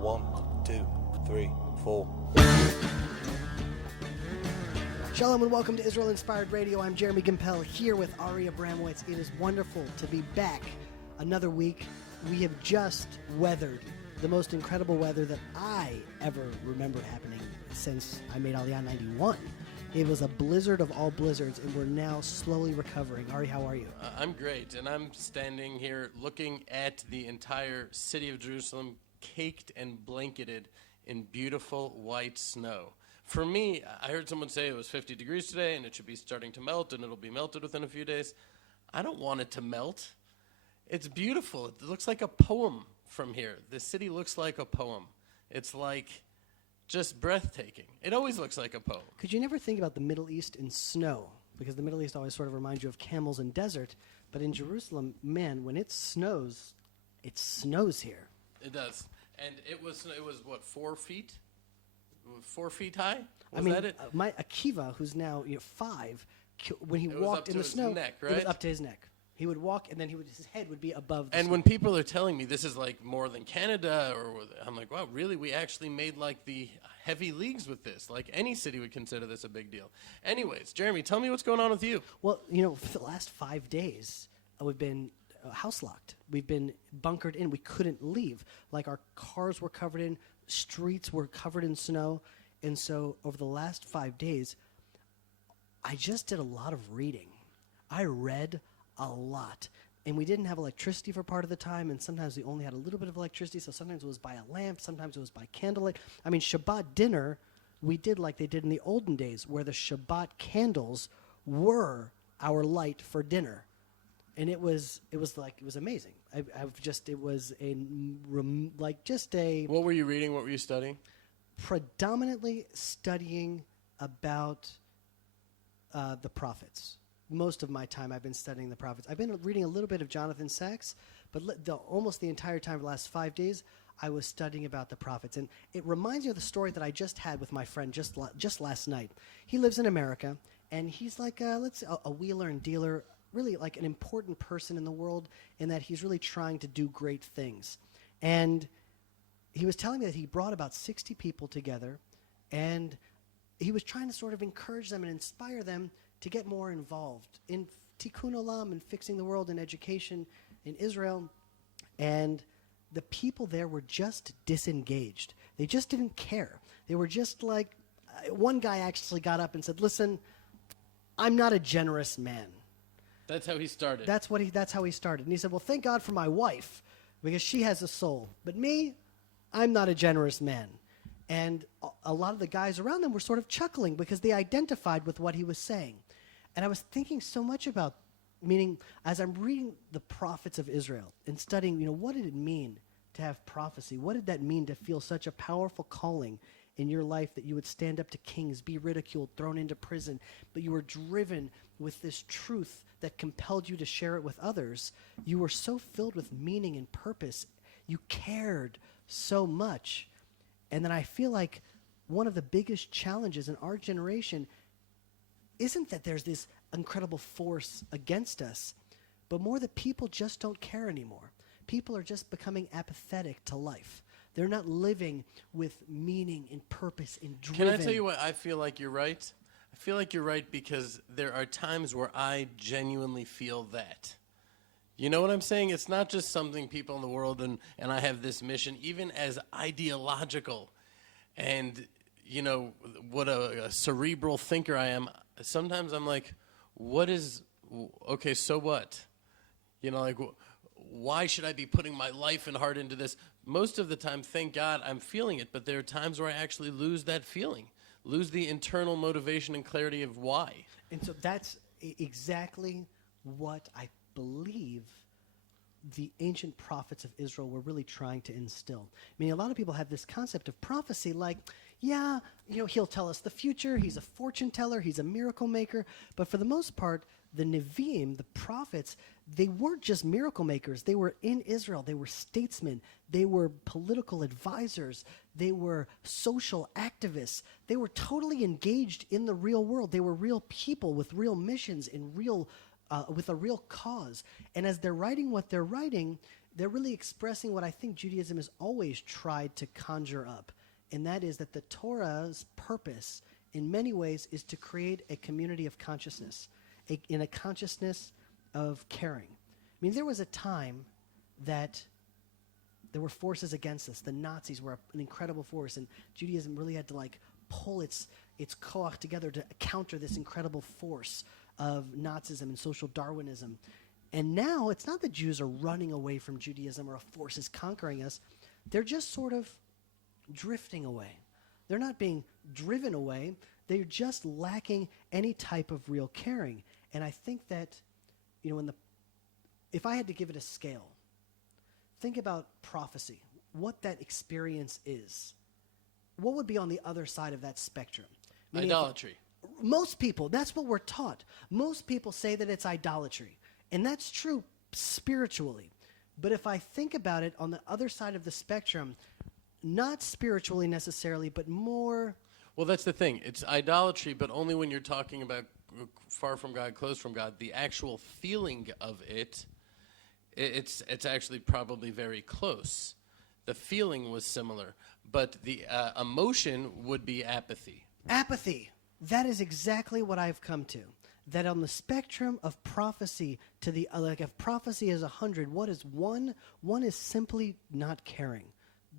1, 2, 3, 4. Shalom and welcome to Israel Inspired Radio. I'm Jeremy Gimpel here with Ari Abramowitz. It is wonderful to be back another week. We have just weathered the most incredible weather that I ever remember happening since I made Aliyah 91. It was a blizzard of all blizzards, and we're now slowly recovering. Ari, how are you? I'm great, and I'm standing here looking at the entire city of Jerusalem caked and blanketed in beautiful white snow. For me, I heard someone say it was 50 degrees today, and it should be starting to melt, and it'll be melted within a few days. I don't want it to melt. It's beautiful. It looks like a poem from here. The city looks like a poem. It's like just breathtaking. It always looks like a poem. Could you never think about the Middle East in snow? Because the Middle East always sort of reminds you of camels and desert. But in Jerusalem, man, when it snows here. It does. And it was what, 4 feet? 4 feet high? Was that it? My Akiva, who's now 5, when he walked in the snow, neck, right? It was up to his neck. He would walk, and then his head would be above the And snow. when people are telling me this is like more than Canada, I'm like, wow, really? We actually made like the heavy leagues with this. Like any city would consider this a big deal. Anyways, Jeremy, tell me what's going on with you. Well, for the last 5 days, we've been house locked. We've been bunkered in. We couldn't leave. Like our cars were covered in, streets were covered in snow. And so over the last 5 days, I just did a lot of reading. I read a lot. And we didn't have electricity for part of the time, and sometimes we only had a little bit of electricity, so sometimes it was by a lamp, sometimes it was by candlelight. I mean, Shabbat dinner, we did like they did in the olden days, where the Shabbat candles were our light for dinner. And it was amazing. What were you reading? What were you studying? Predominantly studying about the prophets. Most of my time I've been studying the prophets. I've been reading a little bit of Jonathan Sacks, but almost the entire time for the last 5 days, I was studying about the prophets. And it reminds me of the story that I just had with my friend just last night. He lives in America, and he's like a wheeler and dealer, really like an important person in the world in that he's really trying to do great things. And he was telling me that he brought about 60 people together, and he was trying to sort of encourage them and inspire them to get more involved in tikkun olam and fixing the world and education in Israel. And the people there were just disengaged. They just didn't care. They were just like, one guy actually got up and said, "Listen, I'm not a generous man." That's how he started. That's how he started. And he said, "Well, thank God for my wife, because she has a soul. But me, I'm not a generous man." And a lot of the guys around them were sort of chuckling because they identified with what he was saying. And I was thinking so much about, meaning, as I'm reading the prophets of Israel and studying, what did it mean to have prophecy? What did that mean to feel such a powerful calling in your life that you would stand up to kings, be ridiculed, thrown into prison, but you were driven with this truth that compelled you to share it with others? You were so filled with meaning and purpose. You cared so much. And then I feel like one of the biggest challenges in our generation isn't that there's this incredible force against us, but more that people just don't care anymore. People are just becoming apathetic to life. They're not living with meaning and purpose and driven. Can I tell you what? I feel like you're right. I feel like you're right because there are times where I genuinely feel that. You know what I'm saying? It's not just something people in the world and I have this mission, even as ideological and, what a cerebral thinker I am. Sometimes I'm like, okay, so what? Why should I be putting my life and heart into this? Most of the time, thank God, I'm feeling it, but there are times where I actually lose that feeling, lose the internal motivation and clarity of why. And so that's exactly what I believe the ancient prophets of Israel were really trying to instill. I mean, a lot of people have this concept of prophecy like, he'll tell us the future, he's a fortune teller, he's a miracle maker, but for the most part, the Nevi'im, the prophets, they weren't just miracle makers. They were in Israel. They were statesmen. They were political advisors. They were social activists. They were totally engaged in the real world. They were real people with real missions and with a real cause. And as they're writing what they're writing, they're really expressing what I think Judaism has always tried to conjure up, and that is that the Torah's purpose, in many ways, is to create a community of consciousness, in a consciousness of caring. I mean, there was a time that there were forces against us. The Nazis were an incredible force, and Judaism really had to pull its koach together to counter this incredible force of Nazism and social Darwinism. And now it's not that Jews are running away from Judaism or a force is conquering us. They're just sort of drifting away. They're not being driven away. They're just lacking any type of real caring. And I think that, if I had to give it a scale, think about prophecy, what that experience is. What would be on the other side of that spectrum? Idolatry. Most people, that's what we're taught. Most people say that it's idolatry. And that's true spiritually. But if I think about it on the other side of the spectrum, not spiritually necessarily, but more... Well, that's the thing. It's idolatry, but only when you're talking about far from God, close from God. The actual feeling of it's actually probably very close. The feeling was similar, but the emotion would be apathy. Apathy. That is exactly what I've come to. That on the spectrum of prophecy to the if prophecy is 100, what is one? One is simply not caring,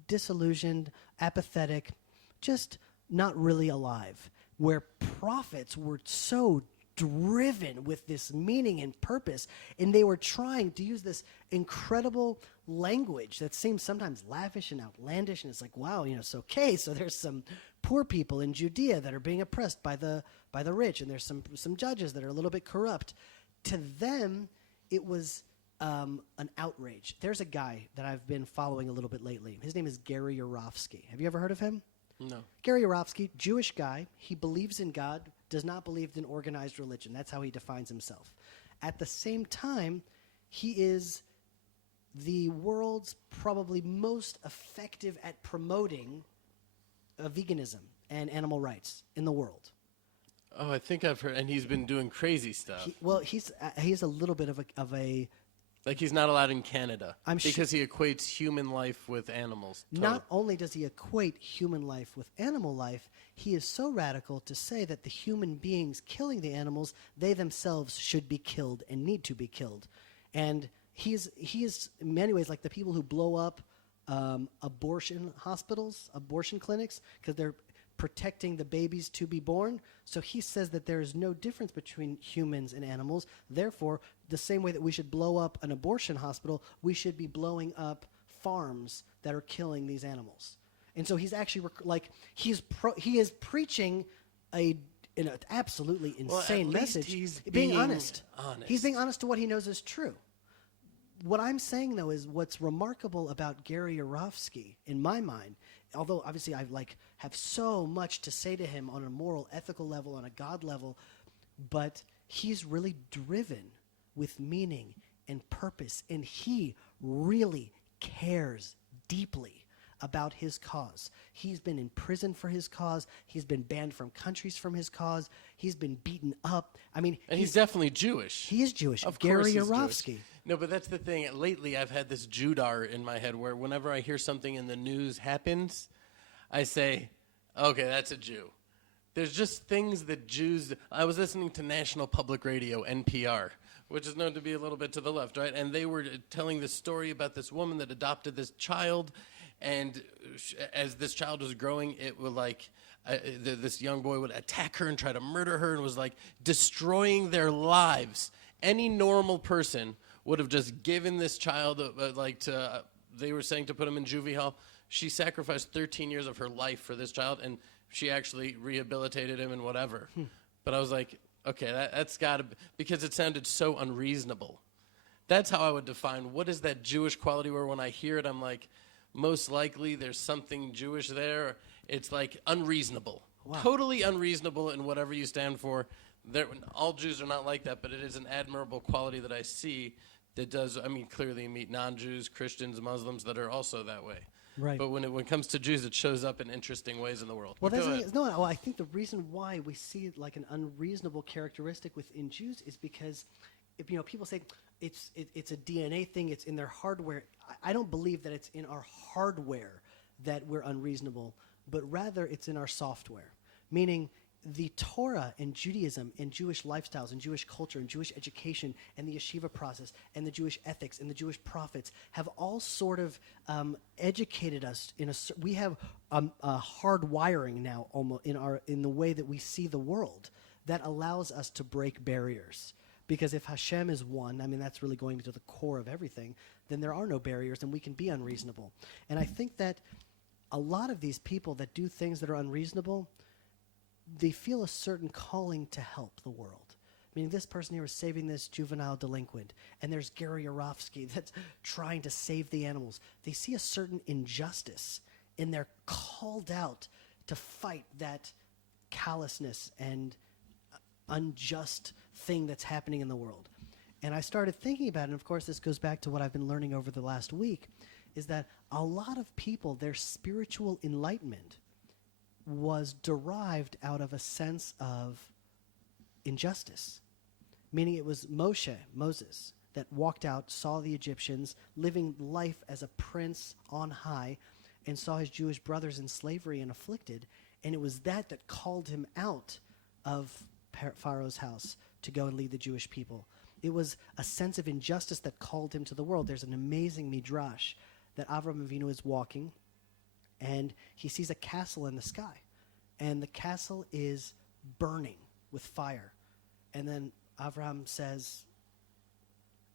disillusioned, apathetic, just not really alive. Where prophets were so driven with this meaning and purpose, and they were trying to use this incredible language that seems sometimes lavish and outlandish, and it's like, wow, it's okay. So there's some poor people in Judea that are being oppressed by the rich, and there's some judges that are a little bit corrupt. To them, it was an outrage. There's a guy that I've been following a little bit lately. His name is Gary Yourofsky. Have you ever heard of him? No. Gary Yourofsky, Jewish guy. He believes in God, does not believe in organized religion. That's how he defines himself. At the same time, he is the world's probably most effective at promoting veganism and animal rights in the world. Oh, I think I've heard, and he's been doing crazy stuff. He's a little bit of a like he's not allowed in Canada because he equates human life with animals. Not only does he equate human life with animal life, he is so radical to say that the human beings killing the animals, they themselves should be killed and need to be killed. And he is in many ways like the people who blow up abortion hospitals, abortion clinics, because they're protecting the babies to be born. So he says that there is no difference between humans and animals. Therefore, the same way that we should blow up an abortion hospital, we should be blowing up farms that are killing these animals. And so he's actually he is preaching an absolutely insane message. He's being honest. He's being honest to what he knows is true. What I'm saying, though, is what's remarkable about Gary Yourofsky, in my mind, although obviously I have so much to say to him on a moral, ethical level, on a God level, but he's really driven with meaning and purpose, and he really cares deeply about his cause. He's been in prison for his cause. He's been banned from countries from his cause. He's been beaten up. I mean, and he's definitely Jewish. He is Jewish. Of Gary course he's Yourofsky. Jewish. No, but that's the thing. Lately, I've had this Judar in my head where whenever I hear something in the news happens, I say, okay, that's a Jew. There's just things that Jews... I was listening to National Public Radio, NPR, which is known to be a little bit to the left, right? And they were telling this story about this woman that adopted this child, and as this child was growing, it would this young boy would attack her and try to murder her and was destroying their lives. Any normal person would have just given this child they were saying to put him in juvie hall. She sacrificed 13 years of her life for this child, and she actually rehabilitated him and whatever. But I was like, okay, that's got to be, because it sounded so unreasonable. That's how I would define what is that Jewish quality where when I hear it, I'm like, most likely there's something Jewish there. It's unreasonable. Wow. Totally unreasonable in whatever you stand for. All Jews are not like that, but it is an admirable quality that I see that does, clearly you meet non-Jews, Christians, Muslims that are also that way. Right. But when it comes to Jews, it shows up in interesting ways in the world. Well, I think the reason why we see it like an unreasonable characteristic within Jews is because, if people say it's a DNA thing, it's in their hardware. I don't believe that it's in our hardware that we're unreasonable, but rather it's in our software. Meaning the Torah and Judaism and Jewish lifestyles and Jewish culture and Jewish education and the yeshiva process and the Jewish ethics and the Jewish prophets have all sort of educated us we have a hard wiring now almost in the way that we see the world that allows us to break barriers. Because if Hashem is one, I mean, that's really going to the core of everything, then there are no barriers and we can be unreasonable. And I think that a lot of these people that do things that are unreasonable, they feel a certain calling to help the world. Meaning this person here is saving this juvenile delinquent, and there's Gary Yourofsky that's trying to save the animals. They see a certain injustice, and they're called out to fight that callousness and unjust thing that's happening in the world. And I started thinking about it, and of course this goes back to what I've been learning over the last week, is that a lot of people, their spiritual enlightenment was derived out of a sense of injustice. Meaning it was Moses, that walked out, saw the Egyptians, living life as a prince on high, and saw his Jewish brothers in slavery and afflicted, and it was that called him out of Pharaoh's house to go and lead the Jewish people. It was a sense of injustice that called him to the world. There's an amazing midrash that Avraham Avinu is walking, and he sees a castle in the sky, and the castle is burning with fire. And then Avraham says,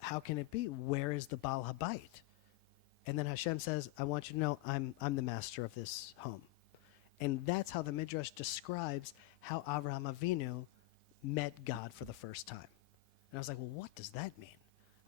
how can it be? Where is the Baal Habayit? And then Hashem says, I want you to know I'm the master of this home. And that's how the midrash describes how Avraham Avinu met God for the first time. And I was like, well, what does that mean?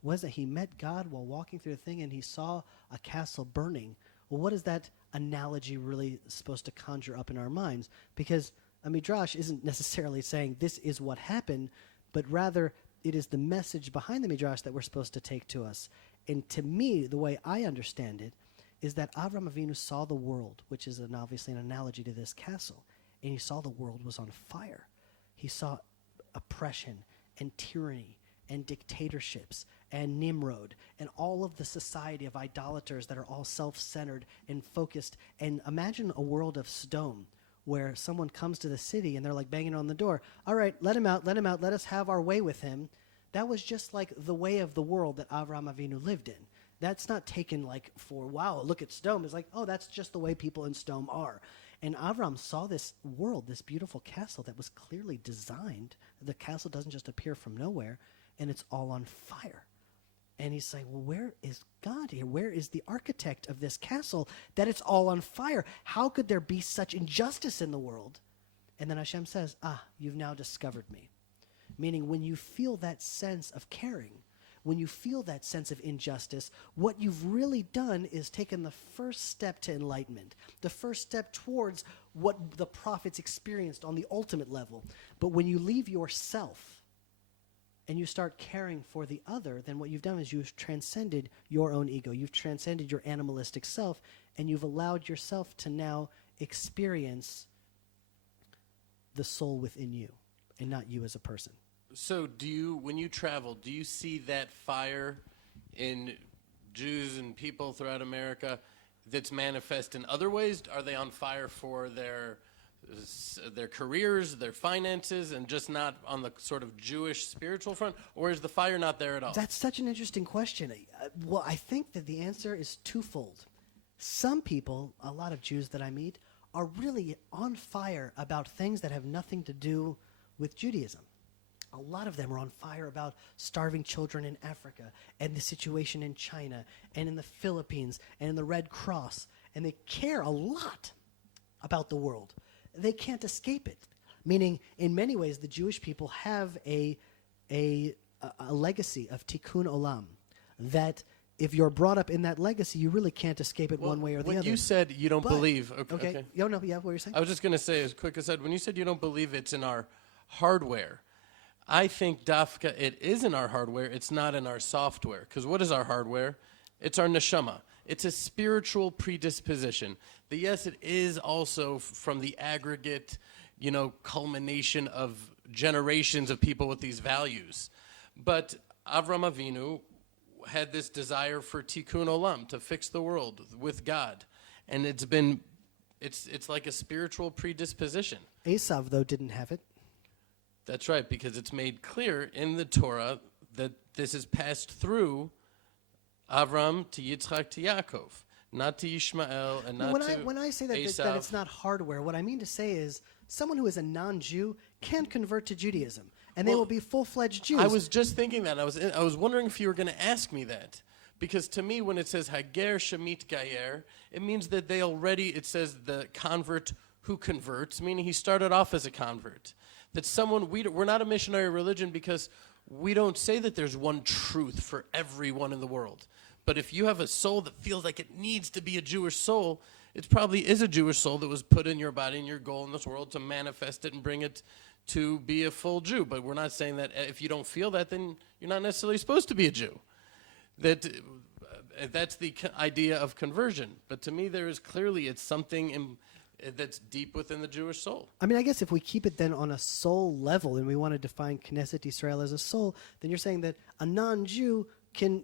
Was it he met God while walking through the thing and he saw a castle burning? Well, what is that analogy really supposed to conjure up in our minds? Because a midrash isn't necessarily saying this is what happened, but rather it is the message behind the midrash that we're supposed to take to us. And to me, the way I understand it is that Avraham Avinu saw the world, which is obviously an analogy to this castle, and he saw the world was on fire. He saw oppression and tyranny and dictatorships and Nimrod and all of the society of idolaters that are all self-centered and focused. And imagine a world of Sodom where someone comes to the city and they're like banging on the door. All right, let him out, let us have our way with him. That was just like the way of the world that Avraham Avinu lived in. That's not taken like for, wow, look at Sodom. It's like, oh, that's just the way people in Sodom are. And Avram saw this world, this beautiful castle that was clearly designed. The castle doesn't just appear from nowhere, and it's all on fire. And he's saying, well, where is God here? Where is the architect of this castle that it's all on fire? How could there be such injustice in the world? And then Hashem says, you've now discovered me. Meaning when you feel that sense of caring, when you feel that sense of injustice, what you've really done is taken the first step to enlightenment, the first step towards what the prophets experienced on the ultimate level. But when you leave yourself and you start caring for the other, then what you've done is you've transcended your own ego. You've transcended your animalistic self, and you've allowed yourself to now experience the soul within you and not you as a person. So when you travel, do you see that fire in Jews and people throughout America that's manifest in other ways? Are they on fire for their careers, their finances, and just not on the sort of Jewish spiritual front? Or is the fire not there at all? That's such an interesting question. Well, I think that the answer is twofold. Some people, a lot of Jews that I meet, are really on fire about things that have nothing to do with Judaism. A lot of them are on fire about starving children in Africa and the situation in China and in the Philippines and in the Red Cross. And they care a lot about the world. They can't escape it. Meaning, in many ways, the Jewish people have a legacy of tikkun olam that if you're brought up in that legacy, you really can't escape it one way or the other. When you said you don't believe... Okay. No, what were you saying? I was just going to say, as quick as I said, when you said you don't believe it's in our hardware, I think dafka, it is in our hardware. It's not in our software. Because what is our hardware? It's our neshama. It's a spiritual predisposition. Yes, it is also from the aggregate, culmination of generations of people with these values. But Avram Avinu had this desire for tikkun olam, to fix the world with God. And it's like a spiritual predisposition. Esav, though, didn't have it. That's right, because it's made clear in the Torah that this is passed through Avram to Yitzchak to Yaakov, not to Ishmael and not to When I say that Esav. it's not hardware, what I mean to say is someone who is a non-Jew can convert to Judaism, and they Well, will be full-fledged Jews. I was just thinking that. I was wondering if you were going to ask me that. Because to me, when it says Hager Shemit Gayer, it means that it says the convert who converts, meaning he started off as a convert. That we're not a missionary religion because we don't say that there's one truth for everyone in the world. But if you have a soul that feels like it needs to be a Jewish soul, it probably is a Jewish soul that was put in your body and your goal in this world to manifest it and bring it to be a full Jew. But we're not saying that if you don't feel that, then you're not necessarily supposed to be a Jew. That's the idea of conversion. But to me, it's something that's deep within the Jewish soul. I mean, I guess if we keep it then on a soul level and we want to define Knesset Israel as a soul, then you're saying that a non-Jew can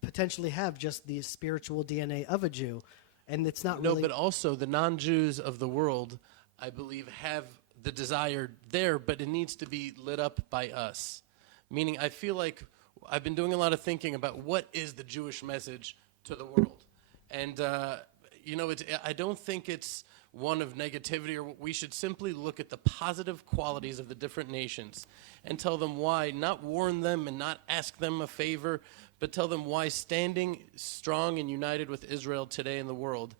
potentially have just the spiritual DNA of a Jew, and it's not really... No, but also the non-Jews of the world, I believe, have the desire there, but it needs to be lit up by us. Meaning, I feel like I've been doing a lot of thinking about what is the Jewish message to the world. And, I don't think it's one of negativity, or we should simply look at the positive qualities of the different nations and tell them why, not warn them and not ask them a favor, but tell them why standing strong and united with Israel today in the world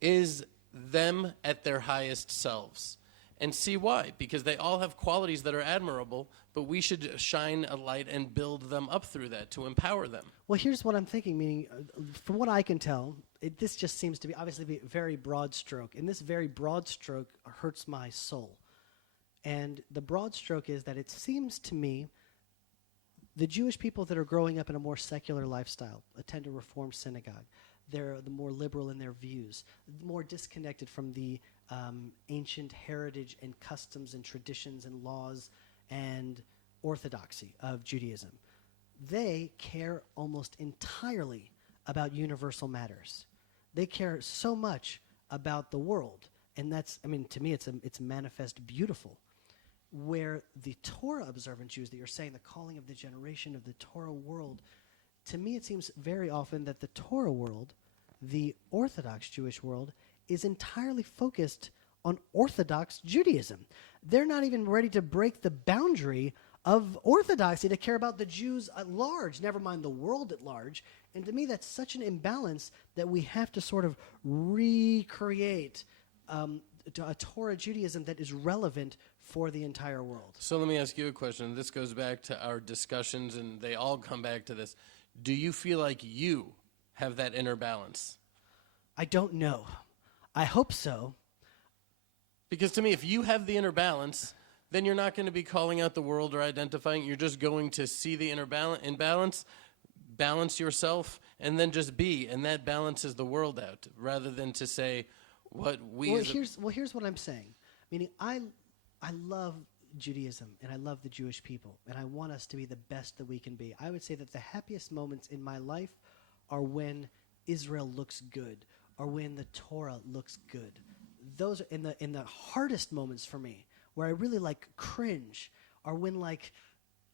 is them at their highest selves. And see why. Because they all have qualities that are admirable, but we should shine a light and build them up through that to empower them. Well, here's what I'm thinking, meaning, from what I can tell, this just seems to be obviously be a very broad stroke, and this very broad stroke hurts my soul. And the broad stroke is that it seems to me the Jewish people that are growing up in a more secular lifestyle, attend a Reform synagogue, they're the more liberal in their views, more disconnected from the ancient heritage and customs and traditions and laws and orthodoxy of Judaism. They care almost entirely about universal matters. They care so much about the world, and to me, it's manifest beautiful. Where the Torah observant Jews that you're saying, the calling of the generation of the Torah world, to me it seems very often that the Torah world, the Orthodox Jewish world, is entirely focused on Orthodox Judaism. They're not even ready to break the boundary of Orthodoxy to care about the Jews at large, never mind the world at large. And to me, that's such an imbalance that we have to sort of recreate a Torah Judaism that is relevant for the entire world. So let me ask you a question. This goes back to our discussions, and they all come back to this. Do you feel like you have that inner balance? I don't know. I hope so. Because to me, if you have the inner balance, then you're not going to be calling out the world or identifying. You're just going to see the imbalance, balance yourself, and then just be. And that balances the world out, rather than to say what we... Here's what I'm saying. Meaning, I love Judaism, and I love the Jewish people, and I want us to be the best that we can be. I would say that the happiest moments in my life are when Israel looks good, or when the Torah looks good. Those are in the hardest moments for me, where I really cringe, are when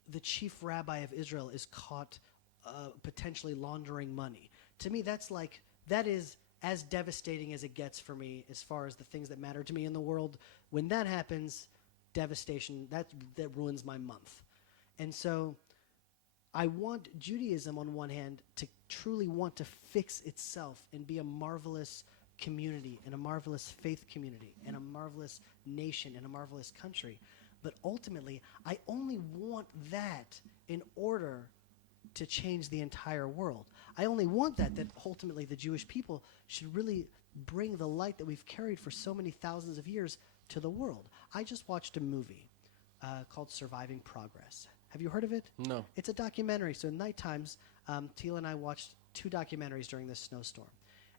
the chief rabbi of Israel is caught potentially laundering money. To me, that is as devastating as it gets for me as far as the things that matter to me in the world. When that happens, devastation, that ruins my month. And so I want Judaism on one hand to truly want to fix itself and be a marvelous community and a marvelous faith community and a marvelous nation and a marvelous country. But ultimately, I only want that in order to change the entire world. I only want that ultimately the Jewish people should really bring the light that we've carried for so many thousands of years to the world. I just watched a movie called Surviving Progress. Have you heard of it? No. It's a documentary. So night times, Teal and I watched 2 documentaries during this snowstorm.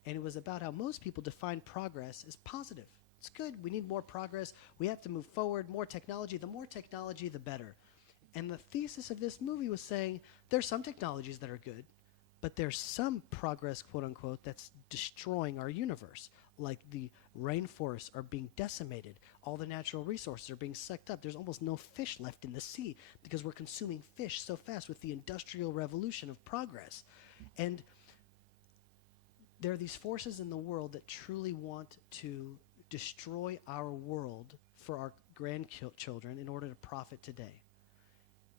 And it was about how most people define progress as positive. It's good. We need more progress. We have to move forward. More technology. The more technology, the better. And the thesis of this movie was saying there's some technologies that are good, but there's some progress, quote unquote, that's destroying our universe. Like the rainforests are being decimated. All the natural resources are being sucked up. There's almost no fish left in the sea because we're consuming fish so fast with the industrial revolution of progress. And there are these forces in the world that truly want to destroy our world for our grandchildren in order to profit today.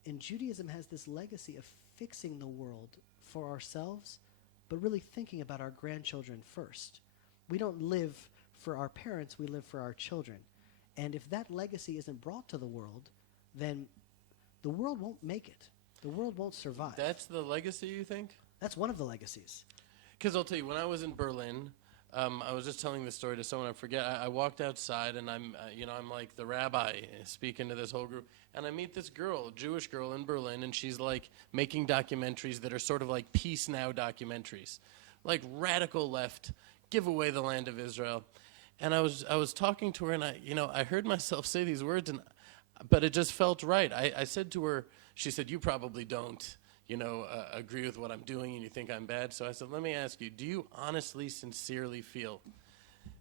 And Judaism has this legacy of fixing the world for ourselves, but really thinking about our grandchildren first. We don't live for our parents, we live for our children. And if that legacy isn't brought to the world, then the world won't make it. The world won't survive. That's the legacy, you think? That's one of the legacies. Because I'll tell you, when I was in Berlin, I was just telling this story to someone I forget. I walked outside, and I'm like the rabbi speaking to this whole group, and I meet this girl, Jewish girl in Berlin, and she's like making documentaries that are sort of like Peace Now documentaries, like radical left, give away the land of Israel. And I was talking to her, and I heard myself say these words, but it just felt right. I said to her, she said, "You probably don't agree with what I'm doing and you think I'm bad." So I said, let me ask you, do you honestly, sincerely feel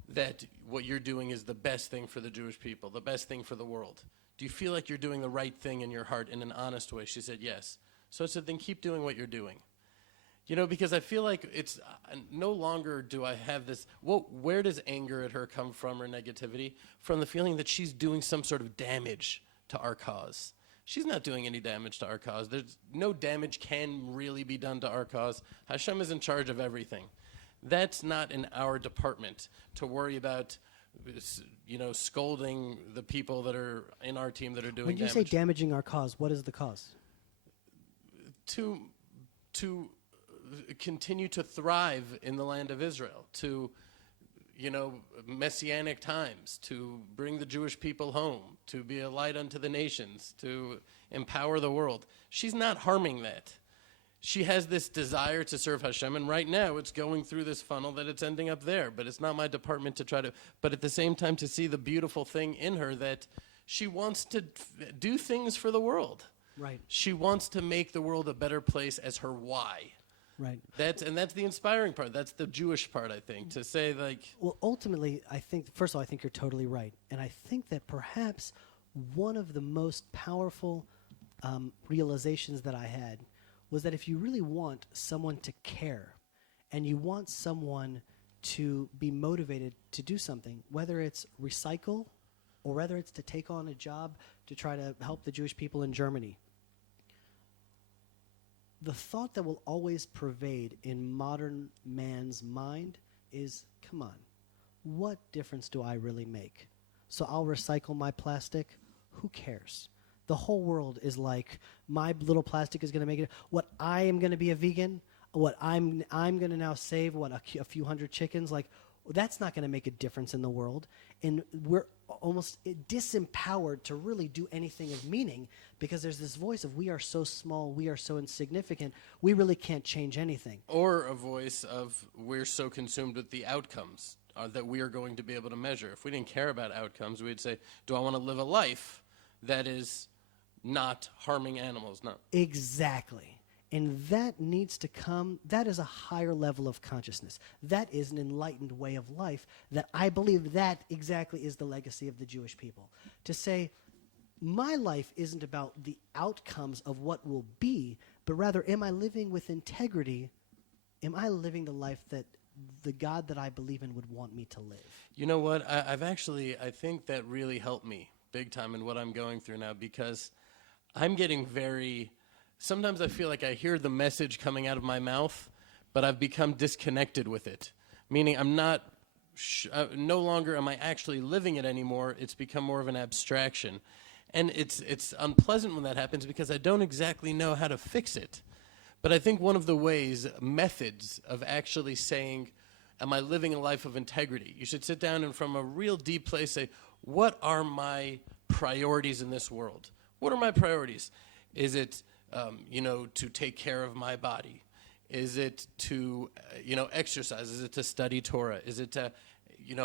that what you're doing is the best thing for the Jewish people, the best thing for the world? Do you feel like you're doing the right thing in your heart in an honest way? She said, yes. So I said, then keep doing what you're doing. Because I feel like it's no longer do I have this, where does anger at her come from or negativity? From the feeling that she's doing some sort of damage to our cause. She's not doing any damage to our cause. There's no damage can really be done to our cause. Hashem is in charge of everything. That's not in our department to worry about, scolding the people that are in our team that are doing damage. When you say damaging our cause, what is the cause? To continue to thrive in the land of Israel, to messianic times, to bring the Jewish people home, to be a light unto the nations, to empower the world. She's not harming that. She has this desire to serve Hashem, and right now it's going through this funnel that it's ending up there, but it's not my department to try to, but at the same time to see the beautiful thing in her that she wants to do things for the world. Right. She wants to make the world a better place as her why. Right. That's the inspiring part. That's the Jewish part, I think, to say like. Well, ultimately, I think, first of all, I think you're totally right. And I think that perhaps one of the most powerful realizations that I had was that if you really want someone to care and you want someone to be motivated to do something, whether it's recycle or whether it's to take on a job to try to help the Jewish people in Germany, the thought that will always pervade in modern man's mind is, come on, what difference do I really make? So I'll recycle my plastic. Who cares? The whole world is like, my little plastic is going to make it. What I am going to be a vegan, what I'm going to now save, a few hundred chickens, like, that's not going to make a difference in the world. And we're almost disempowered to really do anything of meaning because there's this voice of we are so small, we are so insignificant, we really can't change anything. Or a voice of we're so consumed with the outcomes that we are going to be able to measure. If we didn't care about outcomes, we'd say, do I want to live a life that is not harming animals? No. Exactly. And that needs to come, that is a higher level of consciousness. That is an enlightened way of life that I believe that exactly is the legacy of the Jewish people. To say, my life isn't about the outcomes of what will be, but rather, am I living with integrity? Am I living the life that the God that I believe in would want me to live? You know what? I think that really helped me big time in what I'm going through now because I'm getting sometimes I feel like I hear the message coming out of my mouth, but I've become disconnected with it. Meaning I'm not, no longer am I actually living it anymore. It's become more of an abstraction. And it's unpleasant when that happens because I don't exactly know how to fix it. But I think one of the methods of actually saying, am I living a life of integrity? You should sit down and from a real deep place say, what are my priorities in this world? What are my priorities? Is it to take care of my body? Is it to, exercise? Is it to study Torah? Is it to,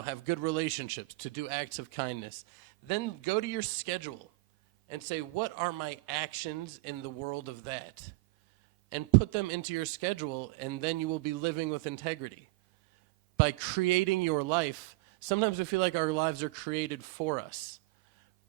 have good relationships, to do acts of kindness? Then go to your schedule and say, what are my actions in the world of that? And put them into your schedule, and then you will be living with integrity. By creating your life, sometimes we feel like our lives are created for us.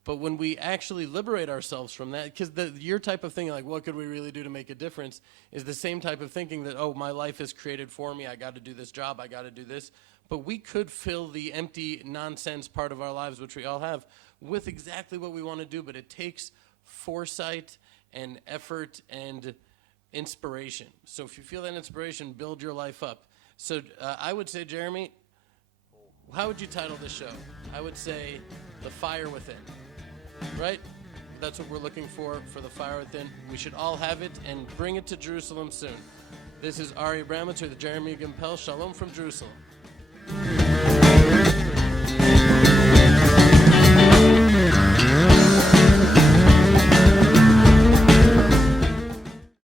But when we actually liberate ourselves from that, because your type of thinking, like, what could we really do to make a difference, is the same type of thinking that, oh, my life is created for me, I got to do this job, I got to do this. But we could fill the empty nonsense part of our lives, which we all have, with exactly what we want to do, but it takes foresight and effort and inspiration. So if you feel that inspiration, build your life up. So I would say, Jeremy, how would you title this show? I would say The Fire Within, right? That's what we're looking for The Fire Within. We should all have it and bring it to Jerusalem soon. This is Ari Abramowitz with Jeremy Gimpel. Shalom from Jerusalem.